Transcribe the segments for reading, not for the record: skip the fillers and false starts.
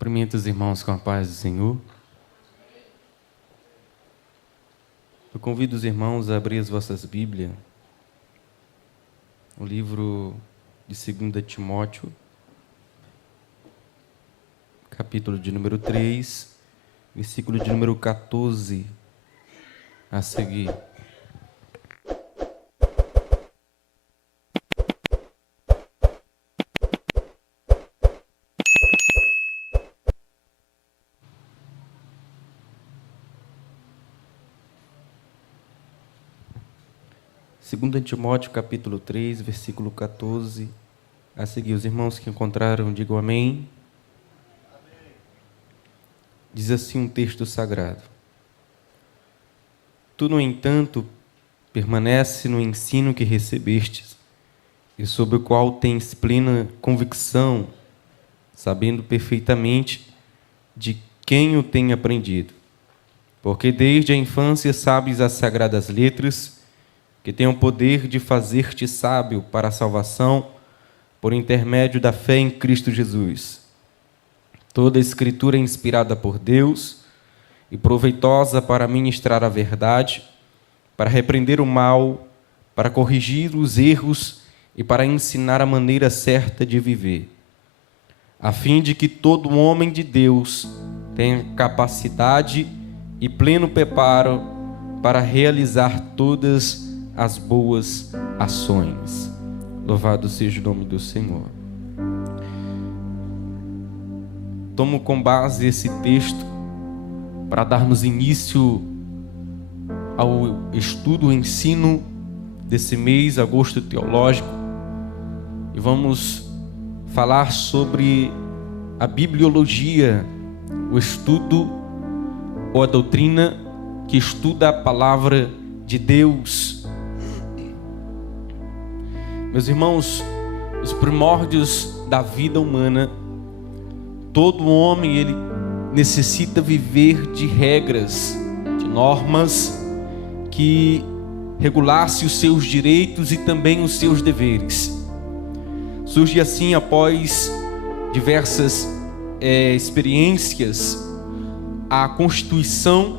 Cumprimento os irmãos com a paz do Senhor. Eu convido os irmãos a abrir as vossas Bíblias, o livro de 2 Timóteo, capítulo de número 3, versículo de número 14 a seguir. Segundo Timóteo, capítulo 3, versículo 14 a seguir. Os irmãos que encontraram, digam amém. Amém. Diz assim um texto sagrado: Tu, no entanto, permanece no ensino que recebestes, e sobre o qual tens plena convicção, sabendo perfeitamente de quem o tem aprendido. Porque desde a infância sabes as sagradas letras, que tem o poder de fazer-te sábio para a salvação por intermédio da fé em Cristo Jesus. Toda a Escritura é inspirada por Deus e proveitosa para ministrar a verdade, para repreender o mal, para corrigir os erros e para ensinar a maneira certa de viver, a fim de que todo homem de Deus tenha capacidade e pleno preparo para realizar todas as boas ações. Louvado seja o nome do Senhor. Tomo como base esse texto para darmos início ao estudo, o ensino desse mês, agosto teológico, e vamos falar sobre a bibliologia, o estudo ou a doutrina que estuda a palavra de Deus. Meus irmãos, os primórdios da vida humana, todo homem ele necessita viver de regras, de normas que regulassem os seus direitos e também os seus deveres. Surge assim, após diversas experiências, a Constituição,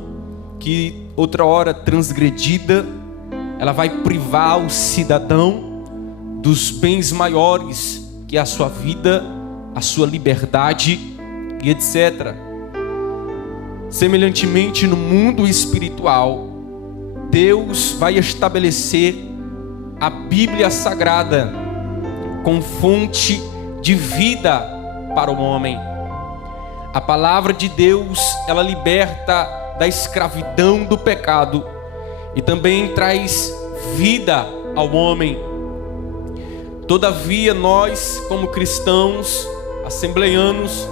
que outra hora transgredida, ela vai privar o cidadão dos bens maiores, que é a sua vida, a sua liberdade e etc. Semelhantemente, no mundo espiritual, Deus vai estabelecer a Bíblia Sagrada com fonte de vida para o homem. A palavra de Deus, ela liberta da escravidão do pecado e também traz vida ao homem. Todavia, nós, como cristãos, assembleianos,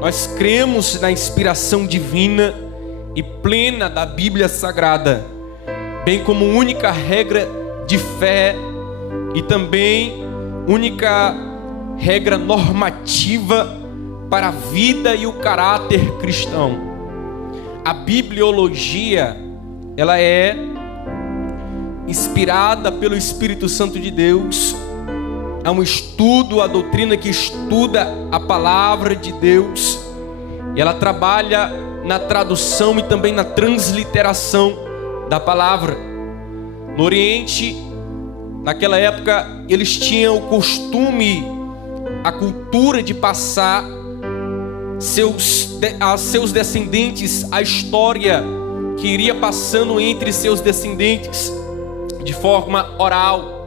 nós cremos na inspiração divina e plena da Bíblia Sagrada, bem como única regra de fé e também única regra normativa para a vida e o caráter cristão. A bibliologia, ela é inspirada pelo Espírito Santo de Deus. É um estudo, a doutrina que estuda a palavra de Deus, e ela trabalha na tradução e também na transliteração da palavra. No Oriente, naquela época, eles tinham o costume, a cultura de passar a seus descendentes a história que iria passando entre seus descendentes de forma oral.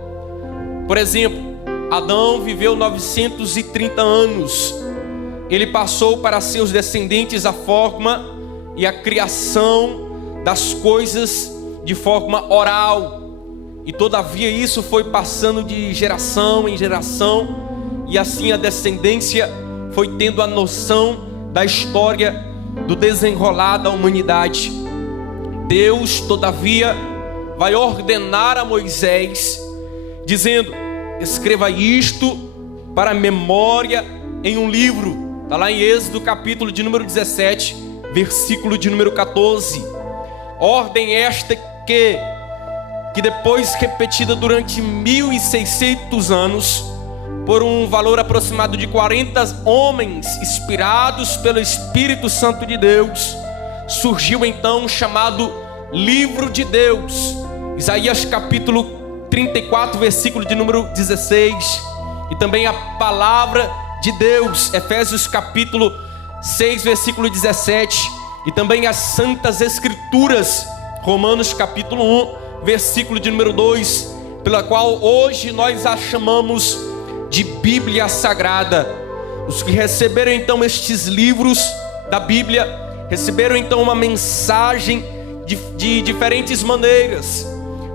Por exemplo, Adão viveu 930 anos. Ele passou para seus descendentes a forma e a criação das coisas de forma oral. E todavia isso foi passando de geração em geração, e assim a descendência foi tendo a noção da história do desenrolar da humanidade. Deus, todavia, vai ordenar a Moisés, dizendo: escreva isto para memória em um livro. Está lá em Êxodo, capítulo de número 17, versículo de número 14. Ordem esta que depois repetida durante 1600 anos, por um valor aproximado de 40 homens inspirados pelo Espírito Santo de Deus, surgiu então o chamado Livro de Deus. Isaías capítulo 34, versículo de número 16, e também a Palavra de Deus, Efésios capítulo 6, versículo 17, e também as Santas Escrituras, Romanos capítulo 1, versículo de número 2, pela qual hoje nós a chamamos de Bíblia Sagrada. Os que receberam então estes livros da Bíblia, receberam então uma mensagem de diferentes maneiras.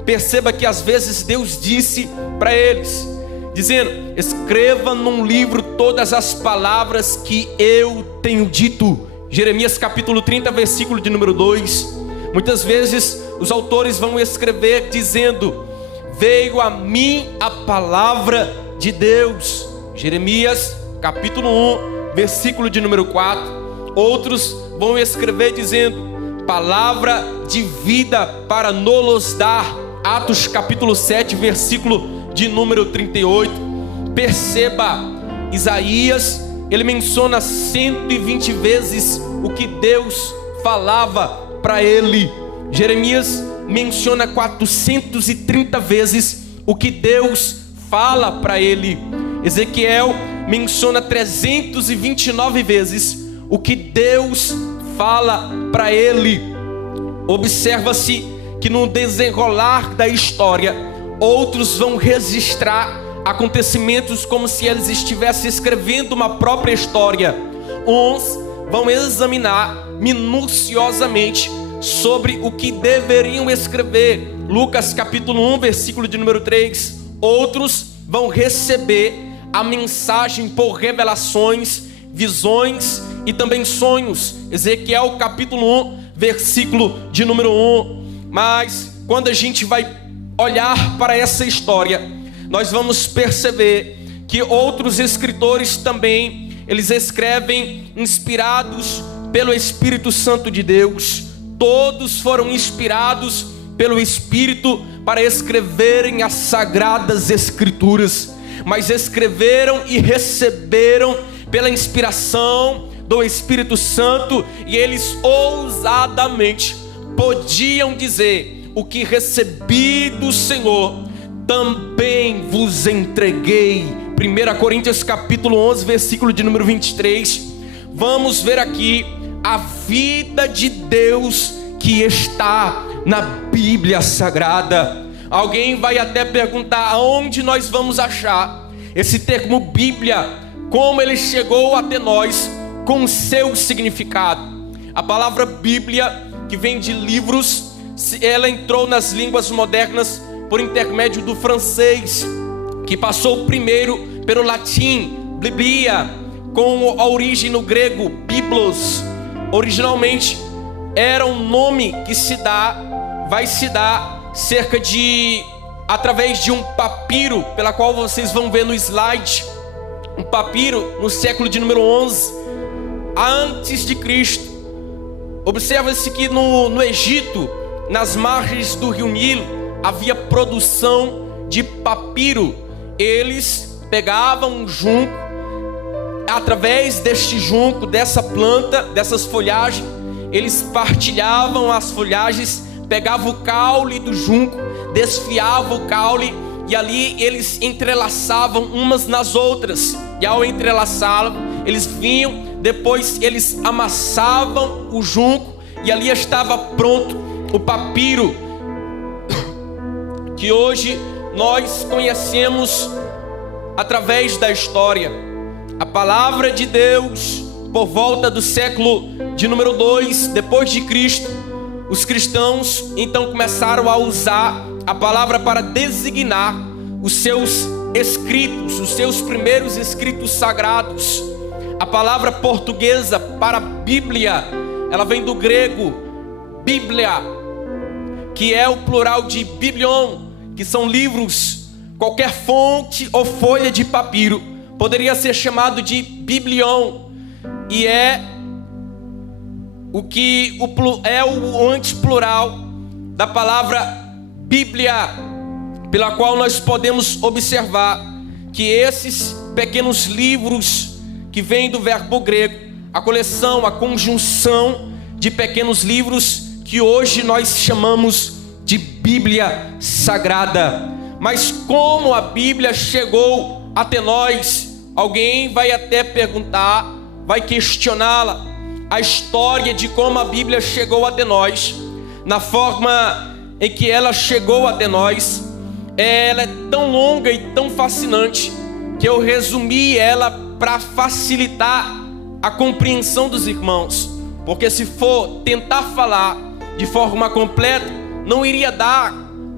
Perceba que às vezes Deus disse para eles, dizendo: escreva num livro todas as palavras que eu tenho dito. Jeremias capítulo 30, versículo de número 2. Muitas vezes os autores vão escrever dizendo: veio a mim a palavra de Deus. Jeremias capítulo 1, versículo de número 4. Outros vão escrever dizendo: palavra de vida para nos dar. Atos capítulo 7, versículo de número 38. Perceba, Isaías, ele menciona 120 vezes o que Deus falava para ele. Jeremias menciona 430 vezes o que Deus fala para ele. Ezequiel menciona 329 vezes o que Deus fala para ele. Observa-se que no desenrolar da história, outros vão registrar acontecimentos como se eles estivessem escrevendo uma própria história. Uns vão examinar minuciosamente sobre o que deveriam escrever. Lucas capítulo 1, versículo de número 3. Outros vão receber a mensagem por revelações, visões e também sonhos. Ezequiel capítulo 1, versículo de número 1. Mas quando a gente vai olhar para essa história, nós vamos perceber que outros escritores também, eles escrevem inspirados pelo Espírito Santo de Deus. Todos foram inspirados pelo Espírito para escreverem as Sagradas Escrituras, mas escreveram e receberam pela inspiração do Espírito Santo, e eles ousadamente podiam dizer: o que recebi do Senhor, também vos entreguei. 1 Coríntios capítulo 11, versículo de número 23. Vamos ver aqui a vida de Deus que está na Bíblia Sagrada. Alguém vai até perguntar: aonde nós vamos achar esse termo Bíblia? Como ele chegou até nós com o seu significado? A palavra Bíblia, que vem de livros, ela entrou nas línguas modernas por intermédio do francês, que passou primeiro pelo latim, Biblia, com a origem no grego, Biblos. Originalmente era um nome que vai se dar cerca de, através de um papiro, pela qual vocês vão ver no slide, um papiro no século de número 11 antes de Cristo. Observa-se que no Egito, nas margens do rio Nilo, havia produção de papiro. Eles pegavam um junco, através deste junco, dessa planta, dessas folhagens, eles partilhavam as folhagens, pegavam o caule do junco, desfiavam o caule, e ali eles entrelaçavam umas nas outras. E ao entrelaçá-las, eles vinham, depois eles amassavam o junco, e ali estava pronto o papiro, que hoje nós conhecemos através da história. A palavra de Deus, por volta do século de número 2 depois de Cristo, os cristãos então começaram a usar a palavra para designar os seus escritos, os seus primeiros escritos sagrados. A palavra portuguesa para Bíblia, ela vem do grego Bíblia, que é o plural de biblion, que são livros. Qualquer fonte ou folha de papiro poderia ser chamado de biblion, e é o antiplural da palavra Bíblia, pela qual nós podemos observar que esses pequenos livros que vêm do verbo grego, a coleção, a conjunção de pequenos livros que hoje nós chamamos de Bíblia Sagrada. Mas como a Bíblia chegou até nós? Alguém vai até perguntar, vai questioná-la, a história de como a Bíblia chegou até nós, na forma em que ela chegou até nós. Ela é tão longa e tão fascinante que eu resumi ela para facilitar a compreensão dos irmãos, porque se for tentar falar de forma completa, não iria dar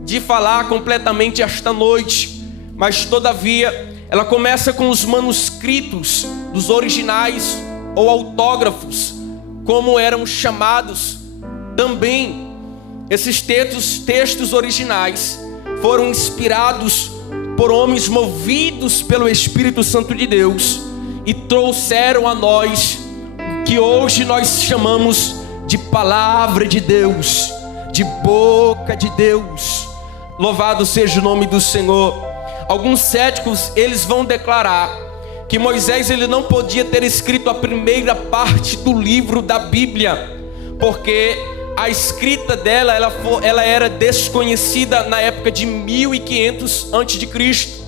de falar completamente esta noite. Mas todavia ela começa com os manuscritos dos originais ou autógrafos, como eram chamados também. Esses textos originais foram inspirados por homens movidos pelo Espírito Santo de Deus e trouxeram a nós o que hoje nós chamamos de palavra de Deus, de boca de Deus. Louvado seja o nome do Senhor. Alguns céticos, eles vão declarar que Moisés ele não podia ter escrito a primeira parte do livro da Bíblia, porque a escrita dela ela era desconhecida na época de 1500 a.C.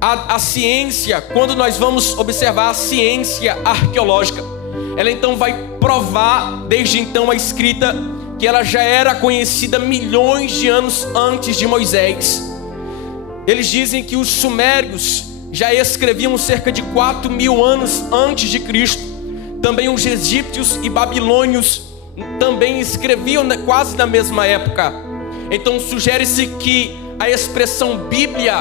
A ciência, quando nós vamos observar a ciência arqueológica, ela então vai provar desde então a escrita que ela já era conhecida milhões de anos antes de Moisés. Eles dizem que os sumérios já escreviam cerca de 4.000 anos antes de Cristo. Também os egípcios e babilônios também escreviam quase na mesma época. Então sugere-se que a expressão Bíblia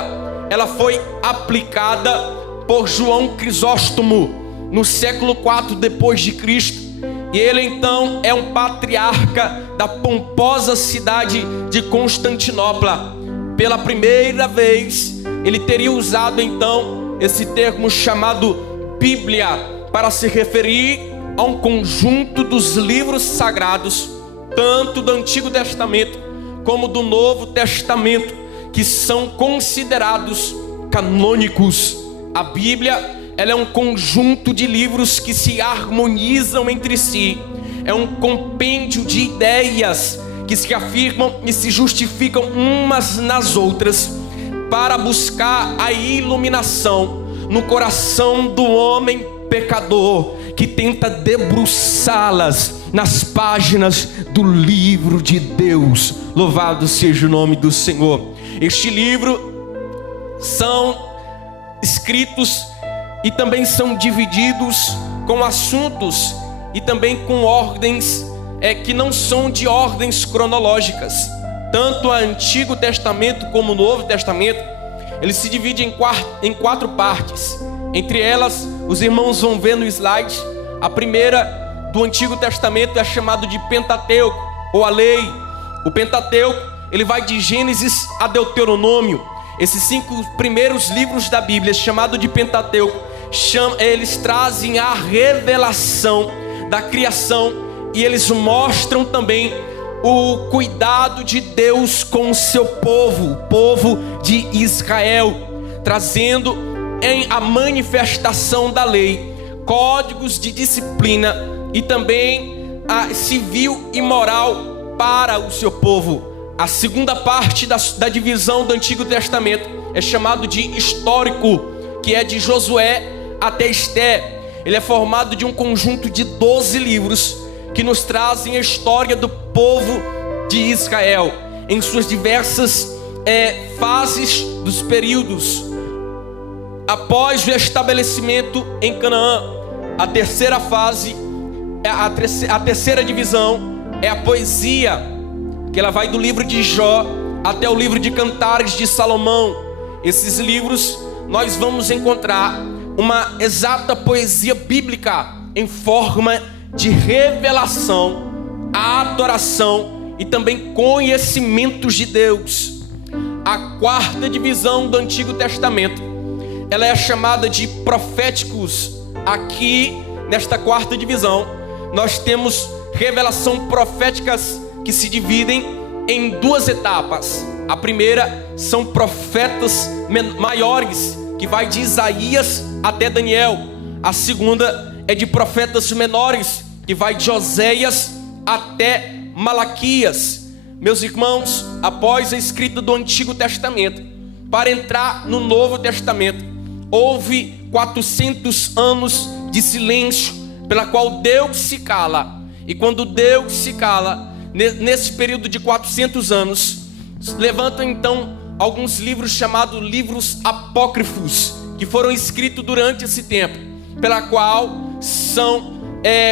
ela foi aplicada por João Crisóstomo no século IV depois de Cristo. E ele então é um patriarca da pomposa cidade de Constantinopla. Pela primeira vez ele teria usado então esse termo chamado Bíblia para se referir a um conjunto dos livros sagrados, tanto do Antigo Testamento como do Novo Testamento, que são considerados canônicos. A Bíblia ela é um conjunto de livros que se harmonizam entre si. É um compêndio de ideias que se afirmam e se justificam umas nas outras para buscar a iluminação no coração do homem pecador que tenta debruçá-las nas páginas do livro de Deus. Louvado seja o nome do Senhor. Este livro são escritos e também são divididos com assuntos e também com ordens que não são de ordens cronológicas. Tanto o Antigo Testamento como o Novo Testamento, ele se divide em quatro partes. Entre elas, os irmãos vão ver no slide, a primeira do Antigo Testamento é chamado de Pentateuco, ou a lei. O Pentateuco, ele vai de Gênesis a Deuteronômio. Esses 5 primeiros livros da Bíblia, chamado de Pentateuco, eles trazem a revelação da criação e eles mostram também o cuidado de Deus com o seu povo, o povo de Israel, trazendo a manifestação da lei, códigos de disciplina e também a civil e moral para o seu povo. A segunda parte da divisão do Antigo Testamento é chamado de histórico, que é de Josué até Esté. Ele é formado de um conjunto de 12 livros que nos trazem a história do povo de Israel em suas diversas fases dos períodos. Após o estabelecimento em Canaã, a terceira fase, a terceira divisão é a poesia, que ela vai do livro de Jó até o livro de Cantares de Salomão. Esses livros nós vamos encontrar uma exata poesia bíblica em forma de revelação, adoração e também conhecimentos de Deus. A quarta divisão do Antigo Testamento, ela é chamada de proféticos. Aqui, nesta quarta divisão, nós temos revelação proféticas que se dividem em 2 etapas. A primeira são profetas maiores, que vai de Isaías até Daniel. A segunda é de profetas menores, que vai de Oséias até Malaquias. Meus irmãos, após a escrita do Antigo Testamento, para entrar no Novo Testamento, houve 400 anos de silêncio, pela qual Deus se cala. E quando Deus se cala, nesse período de 400 anos, levantam então alguns livros chamados livros apócrifos, que foram escritos durante esse tempo, pela qual são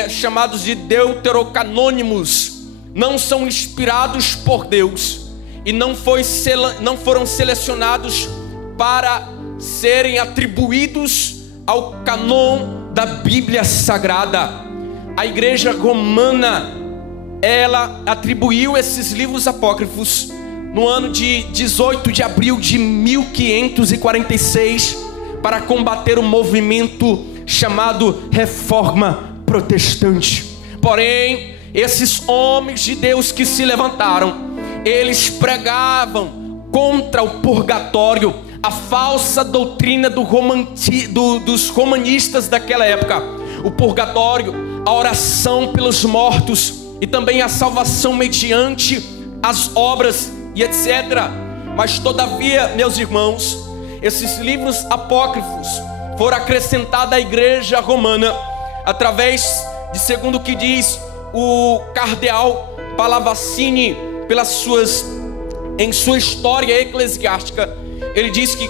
chamados de deuterocanônimos. Não são inspirados por Deus e não foram selecionados para serem atribuídos ao canon da Bíblia Sagrada. A Igreja Romana, ela atribuiu esses livros apócrifos no ano de 18 de abril de 1546 para combater o movimento chamado Reforma Protestante. Porém, esses homens de Deus que se levantaram, eles pregavam contra o purgatório, a falsa doutrina dos romanistas daquela época. O purgatório, a oração pelos mortos e também a salvação mediante as obras e etc. Mas todavia, meus irmãos, esses livros apócrifos foram acrescentados à Igreja Romana através de, segundo o que diz o cardeal Pallavicini, em sua história eclesiástica, ele diz que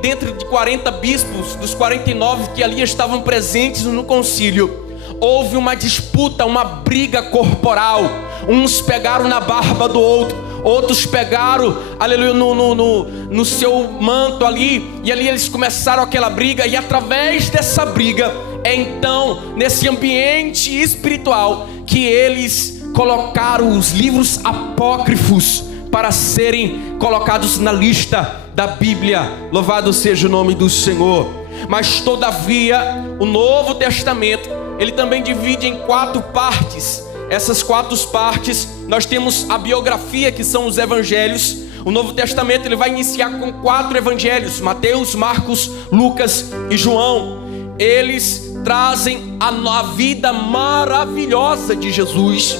dentro de 40 bispos, dos 49 que ali estavam presentes no concílio, houve uma disputa, uma briga corporal. Uns pegaram na barba do outro, outros pegaram, aleluia, no seu manto ali, e ali eles começaram aquela briga, e através dessa briga, então, nesse ambiente espiritual, que eles colocaram os livros apócrifos para serem colocados na lista da Bíblia. Louvado seja o nome do Senhor. Mas todavia, o Novo Testamento, ele também divide em 4 partes. Essas 4 partes, nós temos a biografia, que são os evangelhos. O Novo Testamento, ele vai iniciar com 4 evangelhos: Mateus, Marcos, Lucas e João. Eles trazem a vida maravilhosa de Jesus.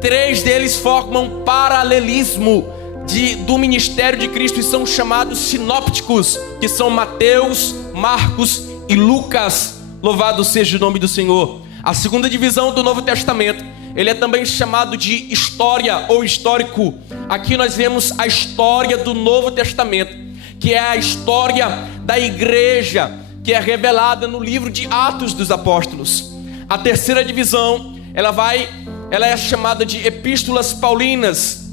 3 deles formam paralelismo do ministério de Cristo e são chamados sinópticos, que são Mateus, Marcos e Lucas. Louvado seja o nome do Senhor. A segunda divisão do Novo Testamento, ele é também chamado de história ou histórico. Aqui nós vemos a história do Novo Testamento, que é a história da igreja, que é revelada no livro de Atos dos Apóstolos. A terceira divisão, ela é chamada de epístolas paulinas,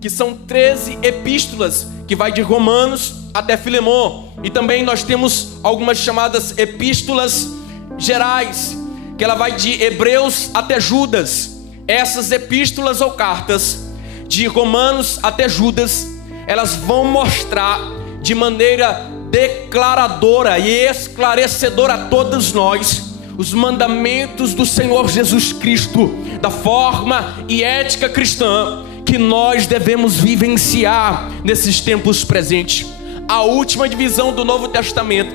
que são 13 epístolas, que vai de Romanos até Filemon. E também nós temos algumas chamadas epístolas gerais, que ela vai de Hebreus até Judas. Essas epístolas ou cartas, de Romanos até Judas, elas vão mostrar de maneira declaradora e esclarecedora a todos nós os mandamentos do Senhor Jesus Cristo, da forma e ética cristã que nós devemos vivenciar nesses tempos presentes. A última divisão do Novo Testamento,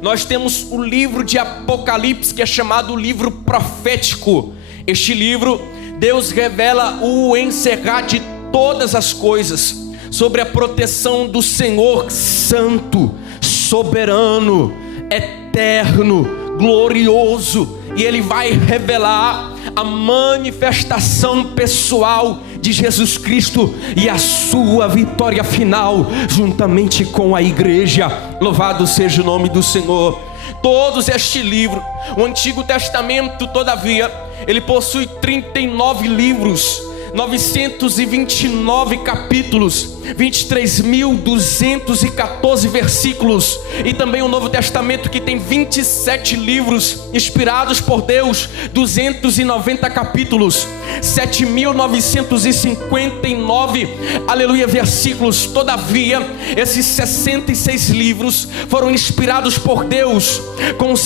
nós temos o livro de Apocalipse, que é chamado o livro profético. Este livro, Deus revela o encerrar de todas as coisas, sobre a proteção do Senhor santo, soberano, eterno, glorioso. E Ele vai revelar a manifestação pessoal de Jesus Cristo e a sua vitória final, juntamente com a igreja. Louvado seja o nome do Senhor. Todos este livro, o Antigo Testamento, todavia, ele possui 39 livros, 929 capítulos, 23.214 versículos. E também o Novo Testamento, que tem 27 livros inspirados por Deus, 290 capítulos, 7.959, aleluia, versículos. Todavia, esses 66 livros foram inspirados por Deus com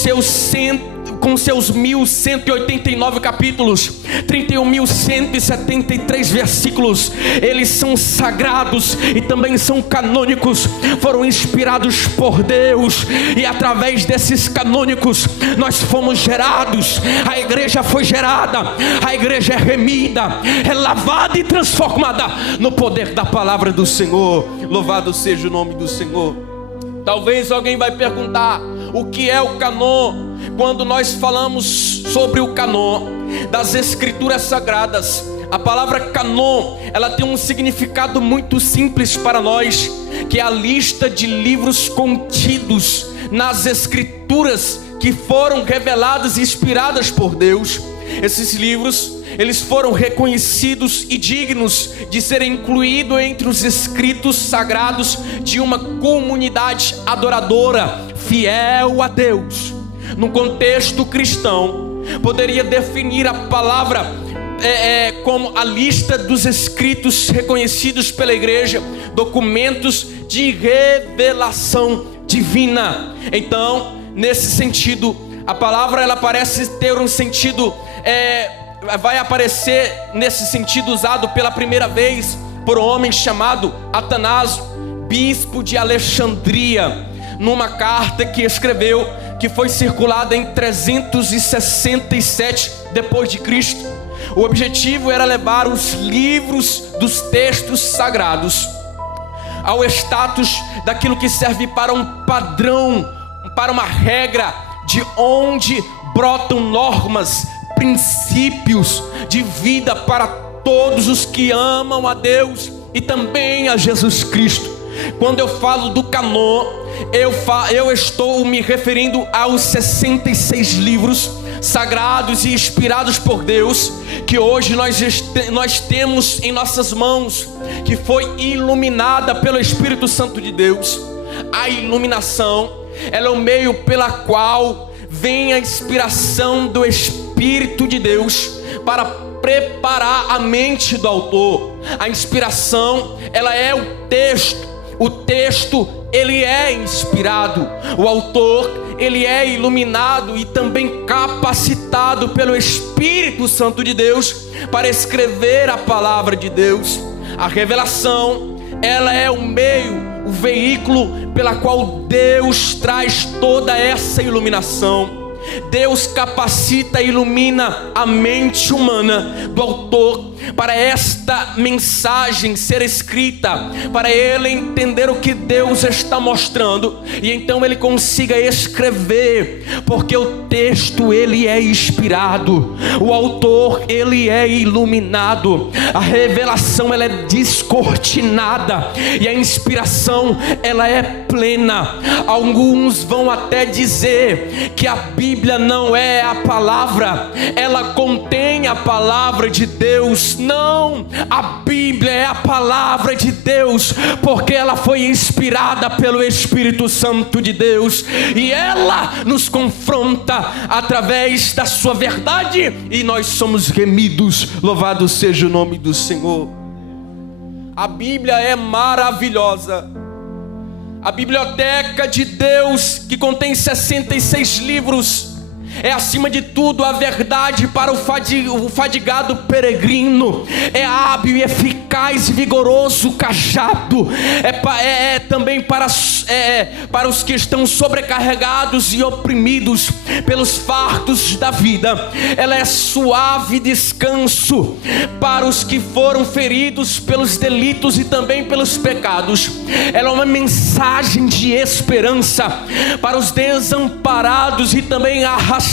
com seus 1189 capítulos, 31.173 versículos, eles são sagrados e também são canônicos, foram inspirados por Deus, e através desses canônicos nós fomos gerados. A igreja foi gerada, a igreja é remida, é lavada e transformada no poder da palavra do Senhor. Louvado seja o nome do Senhor. Talvez alguém vai perguntar: o que é o cânon? Quando nós falamos sobre o cânon das escrituras sagradas, a palavra cânon, ela tem um significado muito simples para nós, que é a lista de livros contidos nas escrituras que foram reveladas e inspiradas por Deus. Esses livros, eles foram reconhecidos e dignos de serem incluídos entre os escritos sagrados de uma comunidade adoradora, fiel a Deus. No contexto cristão, poderia definir a palavra como a lista dos escritos reconhecidos pela igreja, documentos de revelação divina. Então, nesse sentido, a palavra ela parece ter um sentido, vai aparecer nesse sentido usado pela primeira vez por um homem chamado Atanásio, bispo de Alexandria, numa carta que escreveu, que foi circulada em 367 depois de Cristo. O objetivo era levar os livros dos textos sagrados ao status daquilo que serve para um padrão, para uma regra, de onde brotam normas, princípios de vida para todos os que amam a Deus e também a Jesus Cristo. Quando eu falo do cânon, eu estou me referindo aos 66 livros sagrados e inspirados por Deus, que hoje nós temos em nossas mãos, que foi iluminada pelo Espírito Santo de Deus. A iluminação, ela é o meio pela qual vem a inspiração do Espírito de Deus para preparar a mente do autor. A inspiração, ela é o texto. O texto, ele é inspirado. O autor, ele é iluminado e também capacitado pelo Espírito Santo de Deus para escrever a palavra de Deus. A revelação, ela é o meio, o veículo pela qual Deus traz toda essa iluminação. Deus capacita e ilumina a mente humana do autor para esta mensagem ser escrita, para ele entender o que Deus está mostrando e então ele consiga escrever, porque o texto ele é inspirado, o autor ele é iluminado, a revelação ela é descortinada e a inspiração ela é plena. Alguns vão até dizer que a Bíblia não é a palavra, ela contém a palavra de Deus. Não, a Bíblia é a palavra de Deus, porque ela foi inspirada pelo Espírito Santo de Deus e ela nos confronta através da sua verdade e nós somos remidos. Louvado seja o nome do Senhor. A Bíblia é maravilhosa. A biblioteca de Deus, que contém 66 livros, é acima de tudo a verdade para o fadigado peregrino, é hábil e eficaz e vigoroso cajado, é também para os que estão sobrecarregados e oprimidos pelos fardos da vida. Ela é suave descanso para os que foram feridos pelos delitos e também pelos pecados. Ela é uma mensagem de esperança para os desamparados e também arrastados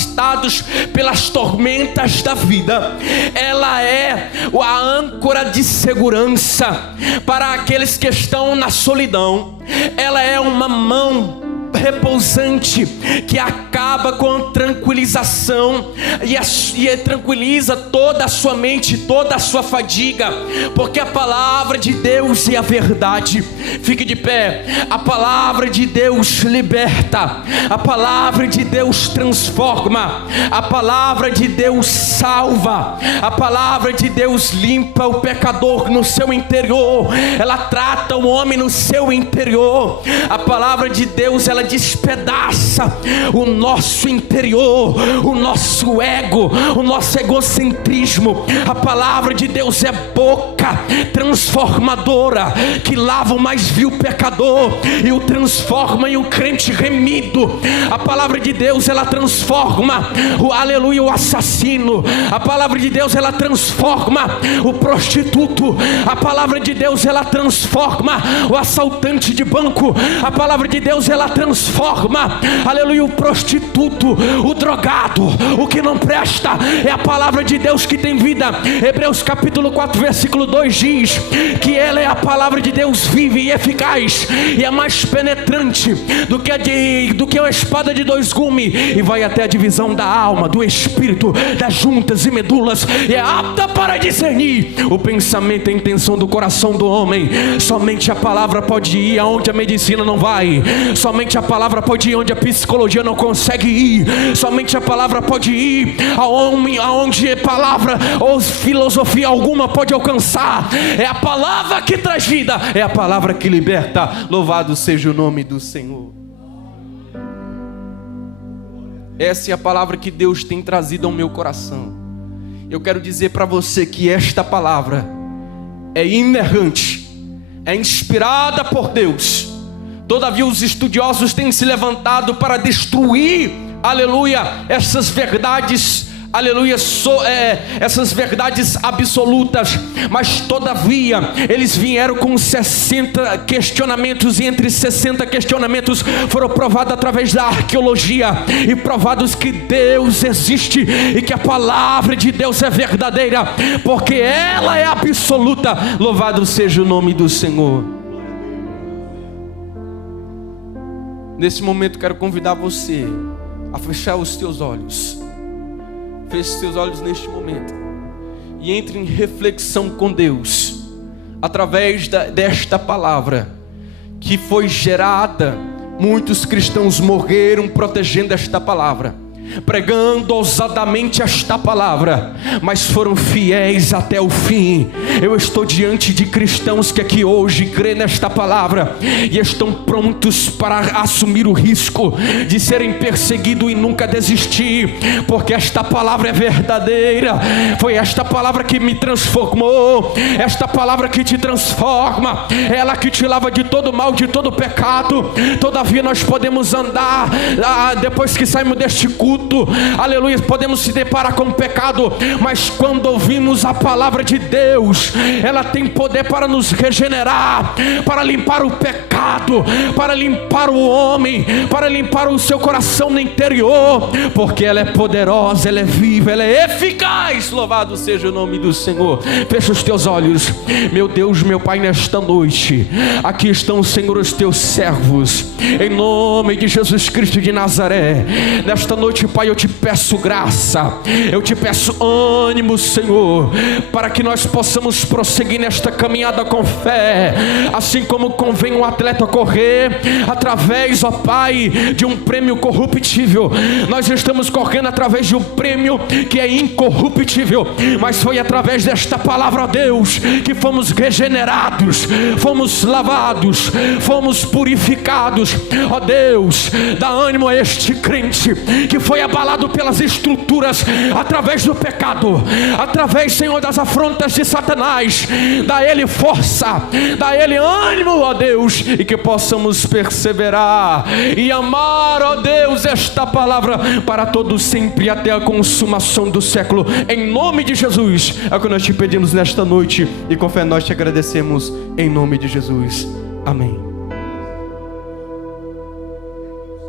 pelas tormentas da vida. Ela é a âncora de segurança para aqueles que estão na solidão. Ela é uma mão repousante que acaba com a tranquilização e tranquiliza toda a sua mente, toda a sua fadiga, porque a palavra de Deus é a verdade. Fique de pé. A palavra de Deus liberta, a palavra de Deus transforma, a palavra de Deus salva, a palavra de Deus limpa o pecador no seu interior, ela trata o homem no seu interior. A palavra de Deus, ela despedaça o nosso interior, o nosso ego, o nosso egocentrismo. A palavra de Deus é boca transformadora, que lava o mais vil pecador e o transforma em um crente remido. A palavra de Deus, ela transforma o assassino. A palavra de Deus, ela transforma o prostituto. A palavra de Deus, ela transforma o assaltante de banco. A palavra de Deus, ela transforma, o prostituto, o drogado, o que não presta. É a palavra de Deus que tem vida. Hebreus capítulo 4 versículo 2 diz que ela é a palavra de Deus viva e eficaz, e é mais penetrante do que uma espada de dois gumes, e vai até a divisão da alma, do espírito, das juntas e medulas, e é apta para discernir o pensamento e a intenção do coração do homem. Somente a palavra pode ir aonde a medicina não vai. Somente a palavra pode ir onde a psicologia não consegue ir. Somente a palavra pode ir aonde a palavra ou filosofia alguma pode alcançar. É a palavra que traz vida, é a palavra que liberta. Louvado seja o nome do Senhor. Essa é a palavra que Deus tem trazido ao meu coração. Eu quero dizer para você que esta palavra é inerrante, é inspirada por Deus. Todavia os estudiosos têm se levantado para destruir, essas verdades, essas verdades absolutas. Mas todavia eles vieram com 60 questionamentos, e entre 60 questionamentos foram provados através da arqueologia, e provados que Deus existe e que a palavra de Deus é verdadeira, porque ela é absoluta. Louvado seja o nome do Senhor. Nesse momento quero convidar você a fechar os teus olhos. Feche os teus olhos neste momento e entre em reflexão com Deus através desta palavra que foi gerada. Muitos cristãos morreram protegendo esta palavra, pregando ousadamente esta palavra, mas foram fiéis até o fim. Eu estou diante de cristãos que aqui hoje creem nesta palavra e estão prontos para assumir o risco de serem perseguidos e nunca desistir, porque esta palavra é verdadeira. Foi esta palavra que me transformou, esta palavra que te transforma, ela que te lava de todo mal, de todo pecado. Todavia nós podemos andar, depois que saímos deste culto, podemos se deparar com o pecado, mas quando ouvimos a palavra de Deus, ela tem poder para nos regenerar, para limpar o pecado, para limpar o homem, para limpar o seu coração no interior, porque ela é poderosa, ela é viva, ela é eficaz. Louvado seja o nome do Senhor. Fecha os teus olhos. Meu Deus, meu Pai, nesta noite aqui estão, Senhor, os teus servos, em nome de Jesus Cristo de Nazaré. Nesta noite, Pai, eu te peço graça, eu te peço ânimo, Senhor, para que nós possamos prosseguir nesta caminhada com fé, assim como convém um atleta correr através, ó Pai, de um prêmio corruptível. Nós estamos correndo através de um prêmio que é incorruptível, mas foi através desta palavra, ó Deus, que fomos regenerados, fomos lavados, fomos purificados. Ó Deus, dá ânimo a este crente que foi abalado pelas estruturas, através do pecado, através, Senhor, das afrontas de Satanás. Dá ele força, dá ele ânimo, ó Deus, e que possamos perseverar e amar, ó Deus, esta palavra para todos sempre, até a consumação do século. Em nome de Jesus é o que nós te pedimos nesta noite, e com fé nós te agradecemos, em nome de Jesus. Amém.